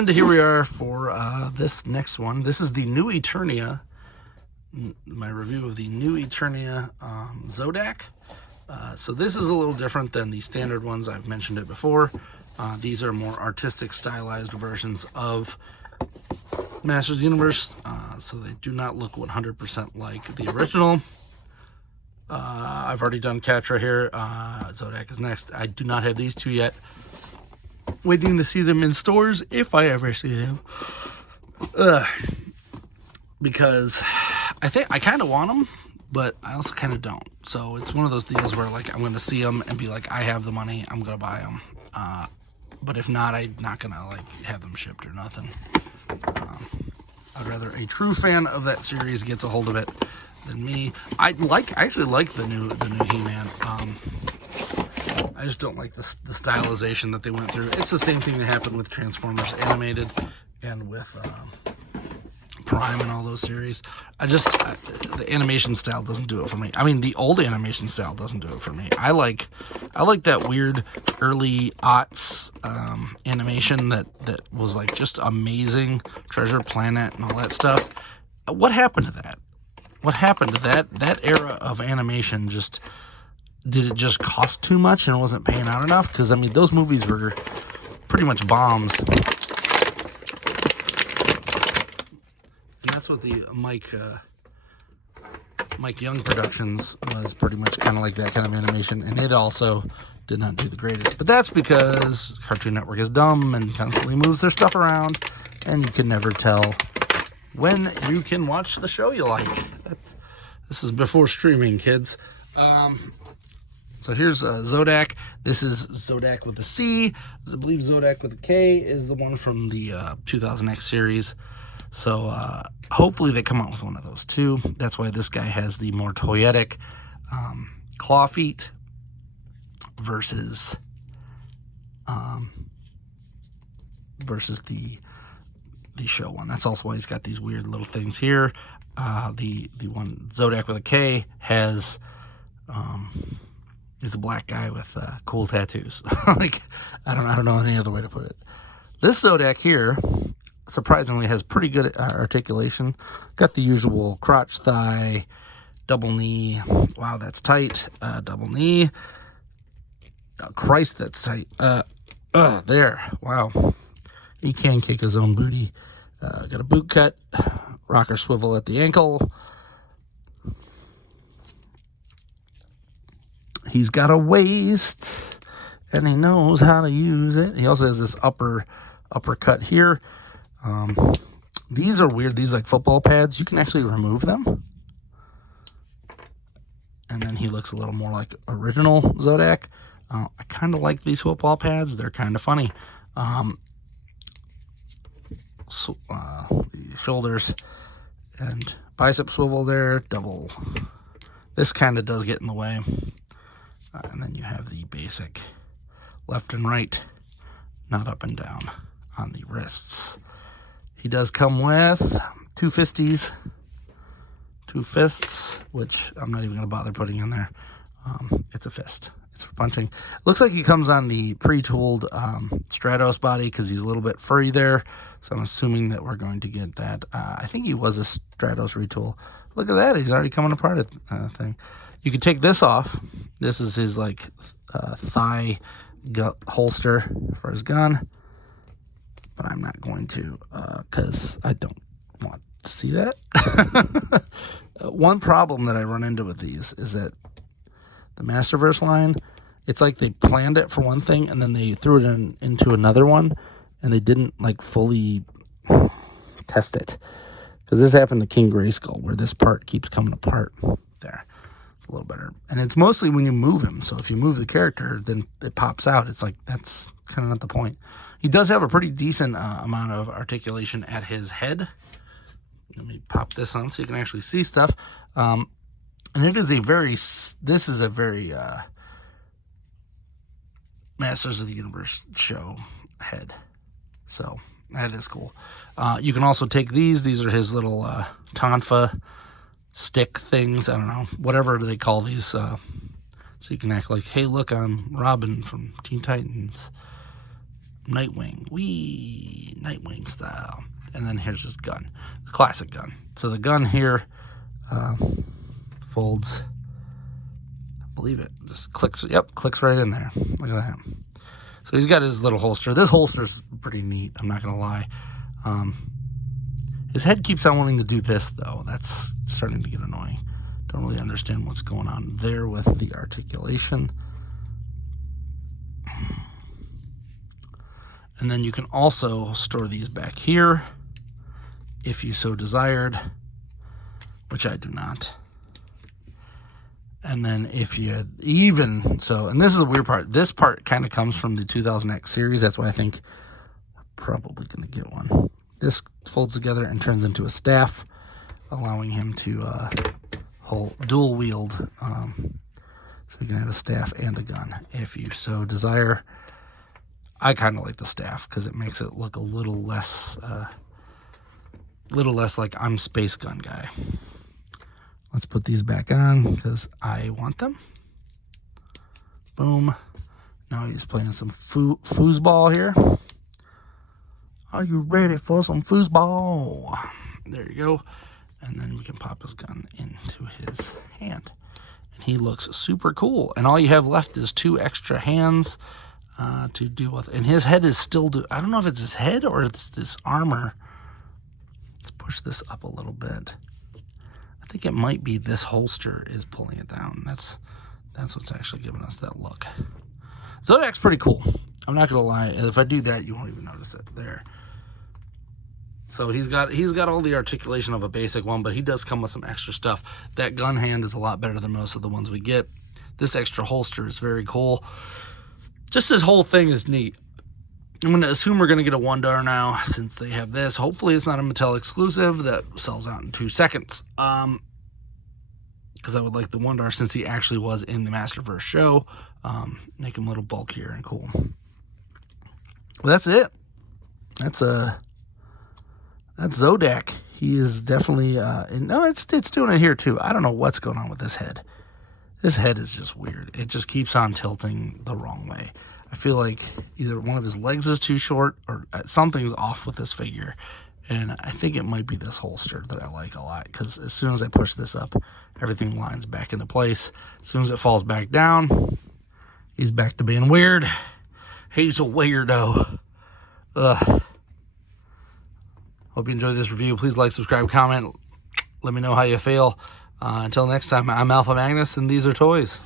And here we are for this next one. This is the New Eternia, my review of the New Eternia Zodac. So this is a little different than the standard ones. I've mentioned it before. These are more artistic, stylized versions of Masters of the Universe, so they do not look 100% like the original. I've already done Catra here. Zodac is next. I do not have these two yet. Waiting to see them in stores if I ever see them. Because I think I kind of want them, but I also kind of don't. So it's one of those deals where like I'm going to see them and be like, I have the money, I'm going to buy them. But if not, I'm not going to like have them shipped or nothing. I'd rather a true fan of that series gets a hold of it than me. I actually like the new He-Man. I just don't like the stylization that they went through. It's the same thing that happened with Transformers Animated and with Prime and all those series. The animation style doesn't do it for me. I mean, the old animation style doesn't do it for me. I like that weird early aughts animation that was like just amazing. Treasure Planet and all that stuff. What happened to that? What happened to that era of animation? Did it just cost too much and it wasn't paying out enough? Because I mean, those movies were pretty much bombs. And that's what the Mike Young Productions was, pretty much kind of like that kind of animation. And it also did not do the greatest. But that's because Cartoon Network is dumb and constantly moves their stuff around. And you can never tell when you can watch the show you like. This is before streaming, kids. So here's Zodac. This is Zodac with a C. I believe Zodac with a K is the one from the 2000X series. So hopefully they come out with one of those too. That's why this guy has the more toyetic claw feet versus the show one. That's also why he's got these weird little things here. The one Zodac with a K has is a black guy with cool tattoos. Like I don't know any other way to put it. This Zodac here surprisingly has pretty good articulation. Got the usual crotch, thigh, double knee. Wow, that's tight. Double knee. Christ, that's tight. There. Wow. He can kick his own booty. Got a boot cut. Rocker swivel at the ankle. He's got a waist, and he knows how to use it. He also has this uppercut here. These are weird. These like football pads. You can actually remove them. And then he looks a little more like original Zodac. I kind of like these football pads. They're kind of funny. The shoulders and bicep swivel there. Double. This kind of does get in the way. And then you have the basic left and right, not up and down on the wrists. He does come with two fists, which I'm not even going to bother putting in there. It's a fist. It's for punching. Looks like he comes on the pre-tooled Stratos body because he's a little bit furry there. So I'm assuming that we're going to get that. I think he was a Stratos retool. Look at that. He's already coming apart thing. You can take this off. This is his like thigh holster for his gun. But I'm not going to because I don't want to see that. One problem that I run into with these is that the Masterverse line, it's like they planned it for one thing and then they threw it into another one and they didn't like fully test it. Because this happened to King Grayskull where this part keeps coming apart. There. It's a little better. And it's mostly when you move him. So if you move the character, then it pops out. It's like, that's kind of not the point. He does have a pretty decent amount of articulation at his head. Let me pop this on so you can actually see stuff. And it is this is a very Masters of the Universe show head. So that is cool. You can also take these. These are his little tonfa stick things. I don't know, whatever they call these. So you can act like, hey, look, I'm Robin from Teen Titans. Nightwing. Wee. Nightwing style. And then here's his gun, the classic gun. So the gun here folds, I believe it just clicks. Yep, clicks right in there. Look at that. So he's got his little holster. This holster's pretty neat, I'm not gonna lie. His head keeps on wanting to do this though. That's starting to get annoying. Don't really understand what's going on there with the articulation. And then you can also store these back here if you so desired, which I do not. And then if you even, so, and this is the weird part, this part kind of comes from the 2000X series. That's why I think I'm probably going to get one. This folds together and turns into a staff, allowing him to hold dual wield. So you can have a staff and a gun if you so desire. I kind of like the staff because it makes it look a little less like I'm Space Gun guy. Let's put these back on because I want them. Boom. Now he's playing some foosball here. Are you ready for some foosball? There you go. And then we can pop his gun into his hand. And he looks super cool. And all you have left is 2 extra hands to deal with. And his head is still, I don't know if it's his head or it's this armor. Let's push this up a little bit. I think it might be this holster is pulling it down. That's what's actually giving us that look. Zodac's pretty cool. I'm not gonna lie. If I do that, you won't even notice it there. So he's got all the articulation of a basic one, but he does come with some extra stuff. That gun hand is a lot better than most of the ones we get. This extra holster is very cool. Just this whole thing is neat. I'm going to assume we're going to get a 1-dar now since they have this. Hopefully it's not a Mattel exclusive that sells out in 2 seconds. Because I would like the 1-dar since he actually was in the Masterverse show. Make him a little bulkier and cool. Well, that's it. That's Zodac. He is definitely, no, it's doing it here too. I don't know what's going on with this head. This head is just weird. It just keeps on tilting the wrong way. I feel like either one of his legs is too short or something's off with this figure. And I think it might be this holster that I like a lot, because as soon as I push this up, everything lines back into place. As soon as it falls back down, he's back to being weird. He's a weirdo. Ugh. Hope you enjoyed this review. Please like, subscribe, comment. Let me know how you feel. Until next time, I'm Alpha Magnus, and these are toys.